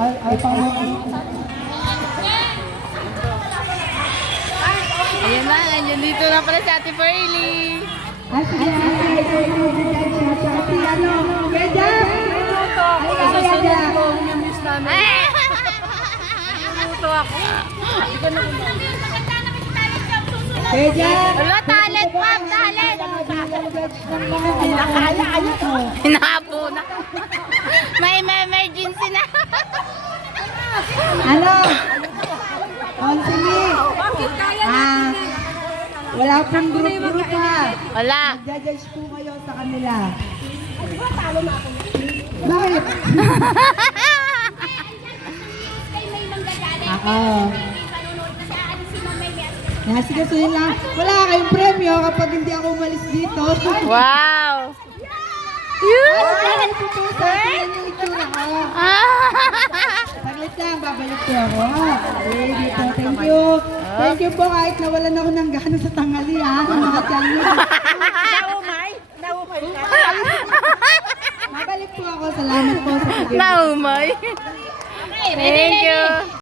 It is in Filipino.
Ay, pang Ayan na, andyan dito na pala si Ate Pearly. Ay, sige, ay, si ano, Kaya, Luto ako. Kaya, Wala, talent, ma'am, talent. Hinapo na. May emergency na. ano? Sige. Wala pong group ha. Wala. Judge po kayo sa kanila. Bakit? Sige, so yun lang. Wala kayong premyo kapag hindi ako umalis dito. Wow. Ay, ito sa akin yung itsura ko. Saglit lang, babalik po ako. Okay, dito. Thank you. Thank you po kahit nawalan ako ng gana sa tangali ha. Mga channel. Naumay ka. Mabalik po ako. Salamat po sa pag-ibig. Naumay. Thank you.